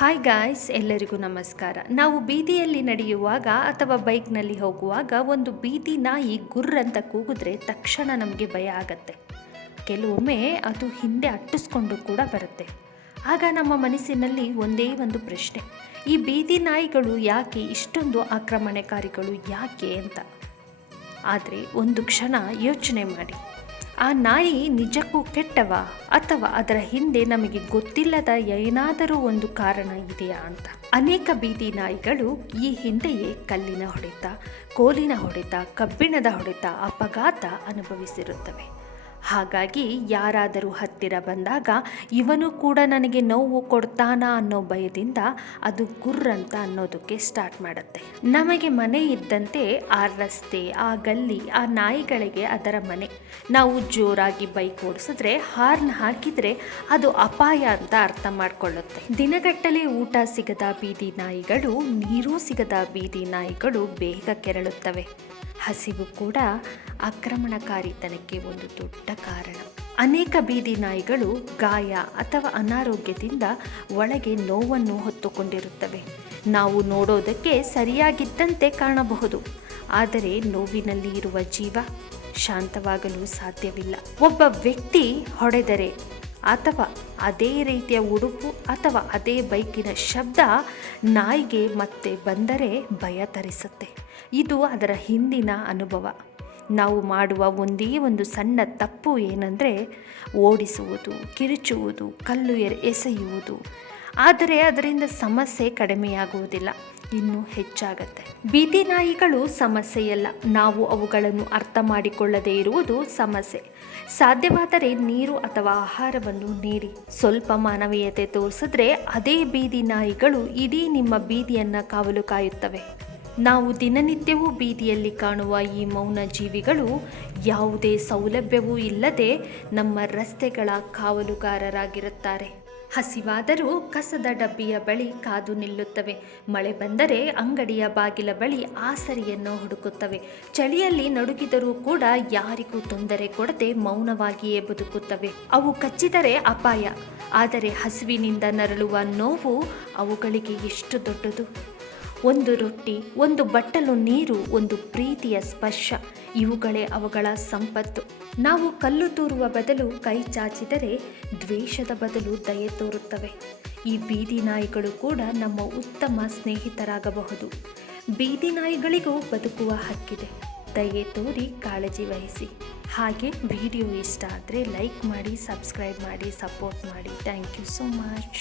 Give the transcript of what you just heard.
Hi guys, ಎಲ್ಲರಿಗೂ ನಮಸ್ಕಾರ. ನಾವು ಬೀದಿಯಲ್ಲಿ ನಡೆಯುವಾಗ ಅಥವಾ ಬೈಕ್ನಲ್ಲಿ ಹೋಗುವಾಗ ಒಂದು ಬೀದಿ ನಾಯಿ ಗುರ್ರಂತ ಕೂಗಿದ್ರೆ ತಕ್ಷಣ ನಮಗೆ ಭಯ ಆಗತ್ತೆ. ಕೆಲವೊಮ್ಮೆ ಅದು ಹಿಂದೆ ಅಟ್ಟಿಸ್ಕೊಂಡು ಕೂಡ ಬರುತ್ತೆ. ಆಗ ನಮ್ಮ ಮನಸ್ಸಿನಲ್ಲಿ ಒಂದೇ ಒಂದು ಪ್ರಶ್ನೆ, ಈ ಬೀದಿ ನಾಯಿಗಳು ಯಾಕೆ ಇಷ್ಟೊಂದು ಆಕ್ರಮಣಕಾರಿಗಳು ಯಾಕೆ ಅಂತ. ಆದರೆ ಒಂದು ಕ್ಷಣ ಯೋಚನೆ ಮಾಡಿ, ಆ ನಾಯಿ ನಿಜಕ್ಕೂ ಕೆಟ್ಟವ ಅಥವಾ ಅದರ ಹಿಂದೆ ನಮಗೆ ಗೊತ್ತಿಲ್ಲದ ಏನಾದರೂ ಒಂದು ಕಾರಣ ಇದೆಯಾ ಅಂತ. ಅನೇಕ ಬೀದಿ ನಾಯಿಗಳು ಈ ಹಿಂದೆಯೇ ಕಲ್ಲಿನ ಹೊಡೆತ, ಕೋಲಿನ ಹೊಡೆತ, ಕಬ್ಬಿಣದ ಹೊಡೆತ, ಅಪಘಾತ ಅನುಭವಿಸಿರುತ್ತವೆ. ಹಾಗಾಗಿ ಯಾರಾದರೂ ಹತ್ತಿರ ಬಂದಾಗ ಇವನು ಕೂಡ ನನಗೆ ನೋವು ಕೊಡ್ತಾನಾ ಅನ್ನೋ ಭಯದಿಂದ ಅದು ಗುರ್ರಂತ ಅನ್ನೋದಕ್ಕೆ ಸ್ಟಾರ್ಟ್ ಮಾಡುತ್ತೆ. ನಮಗೆ ಮನೆ ಇದ್ದಂತೆ ಆ ರಸ್ತೆ, ಆ ಗಲ್ಲಿ, ಆ ನಾಯಿಗಳಿಗೆ ಅದರ ಮನೆ. ನಾವು ಜೋರಾಗಿ ಬೈಕ್ ಓಡಿಸಿದ್ರೆ, ಹಾರ್ನ್ ಹಾಕಿದರೆ ಅದು ಅಪಾಯ ಅಂತ ಅರ್ಥ ಮಾಡಿಕೊಳ್ಳುತ್ತೆ. ದಿನಗಟ್ಟಲೆ ಊಟ ಸಿಗದ ಬೀದಿ ನಾಯಿಗಳು, ನೀರು ಸಿಗದ ಬೀದಿ ನಾಯಿಗಳು ಬೇಗ ಕೆರಳುತ್ತವೆ. ಹಸಿವು ಕೂಡ ಆಕ್ರಮಣಕಾರಿತನಕ್ಕೆ ಒಂದು ದೊಡ್ಡ ಕಾರಣ. ಅನೇಕ ಬೀದಿ ನಾಯಿಗಳು ಗಾಯ ಅಥವಾ ಅನಾರೋಗ್ಯದಿಂದ ಒಳಗೆ ನೋವನ್ನು ಹೊತ್ತುಕೊಂಡಿರುತ್ತವೆ. ನಾವು ನೋಡೋದಕ್ಕೆ ಸರಿಯಾಗಿದ್ದಂತೆ ಕಾಣಬಹುದು, ಆದರೆ ನೋವಿನಲ್ಲಿ ಇರುವ ಜೀವ ಶಾಂತವಾಗಲು ಸಾಧ್ಯವಿಲ್ಲ. ಒಬ್ಬ ವ್ಯಕ್ತಿ ಹೊಡೆದರೆ ಅಥವಾ ಅದೇ ರೀತಿಯ ಉಡುಪು ಅಥವಾ ಅದೇ ಬೈಕಿನ ಶಬ್ದ ನಾಯಿಗೆ ಮತ್ತೆ ಬಂದರೆ ಭಯ ತರಿಸುತ್ತೆ. ಇದು ಅದರ ಹಿಂದಿನ ಅನುಭವ. ನಾವು ಮಾಡುವ ಒಂದೇ ಒಂದು ಸಣ್ಣ ತಪ್ಪು ಏನಂದರೆ ಓಡಿಸುವುದು, ಕಿರುಚುವುದು, ಕಲ್ಲು ಎಸೆಯುವುದು. ಆದರೆ ಅದರಿಂದ ಸಮಸ್ಯೆ ಕಡಿಮೆಯಾಗುವುದಿಲ್ಲ, ಇನ್ನೂ ಹೆಚ್ಚಾಗತ್ತೆ. ಬೀದಿ ನಾಯಿಗಳು ಸಮಸ್ಯೆಯಲ್ಲ, ನಾವು ಅವುಗಳನ್ನು ಅರ್ಥ ಮಾಡಿಕೊಳ್ಳದೇ ಇರುವುದು ಸಮಸ್ಯೆ. ಸಾಧ್ಯವಾದರೆ ನೀರು ಅಥವಾ ಆಹಾರವನ್ನು ನೀಡಿ. ಸ್ವಲ್ಪ ಮಾನವೀಯತೆ ತೋರಿಸಿದ್ರೆ ಅದೇ ಬೀದಿ ನಾಯಿಗಳು ಇಡೀ ನಿಮ್ಮ ಬೀದಿಯನ್ನು ಕಾವಲು ಕಾಯುತ್ತವೆ. ನಾವು ದಿನನಿತ್ಯವೂ ಬೀದಿಯಲ್ಲಿ ಕಾಣುವ ಈ ಮೌನ ಜೀವಿಗಳು ಯಾವುದೇ ಸೌಲಭ್ಯವೂ ಇಲ್ಲದೆ ನಮ್ಮ ರಸ್ತೆಗಳ ಕಾವಲುಗಾರರಾಗಿರುತ್ತಾರೆ. ಹಸಿವಾದರೂ ಕಸದ ಡಬ್ಬಿಯ ಬಳಿ ಕಾದು ನಿಲ್ಲುತ್ತವೆ. ಮಳೆ ಬಂದರೆ ಅಂಗಡಿಯ ಬಾಗಿಲ ಬಳಿ ಆಸರೆಯನ್ನು ಹುಡುಕುತ್ತವೆ. ಚಳಿಯಲ್ಲಿ ನಡುಗಿದರೂ ಕೂಡ ಯಾರಿಗೂ ತೊಂದರೆ ಕೊಡದೆ ಮೌನವಾಗಿಯೇ ಬದುಕುತ್ತವೆ. ಅವು ಕಚ್ಚಿದರೆ ಅಪಾಯ, ಆದರೆ ಹಸಿವಿನಿಂದ ನರಳುವ ನೋವು ಅವುಗಳಿಗೆ ಎಷ್ಟು ದೊಡ್ಡದು. ಒಂದು ರೊಟ್ಟಿ, ಒಂದು ಬಟ್ಟಲು ನೀರು, ಒಂದು ಪ್ರೀತಿಯ ಸ್ಪರ್ಶ, ಇವುಗಳೇ ಅವುಗಳ ಸಂಪತ್ತು. ನಾವು ಕಲ್ಲು ತೂರುವ ಬದಲು ಕೈ ಚಾಚಿದರೆ ದ್ವೇಷದ ಬದಲು ದಯೆ ತೋರುತ್ತವೆ. ಈ ಬೀದಿ ನಾಯಿಗಳು ಕೂಡ ನಮ್ಮ ಉತ್ತಮ ಸ್ನೇಹಿತರಾಗಬಹುದು. ಬೀದಿ ನಾಯಿಗಳಿಗೂ ಬದುಕುವ ಹಕ್ಕಿದೆ. ದಯೆ ತೋರಿ ಕಾಳಜಿ ವಹಿಸಿ. ಹಾಗೆ ವಿಡಿಯೋ ಇಷ್ಟ ಆದರೆ ಲೈಕ್ ಮಾಡಿ, ಸಬ್ಸ್ಕ್ರೈಬ್ ಮಾಡಿ, ಸಪೋರ್ಟ್ ಮಾಡಿ. Thank you so much.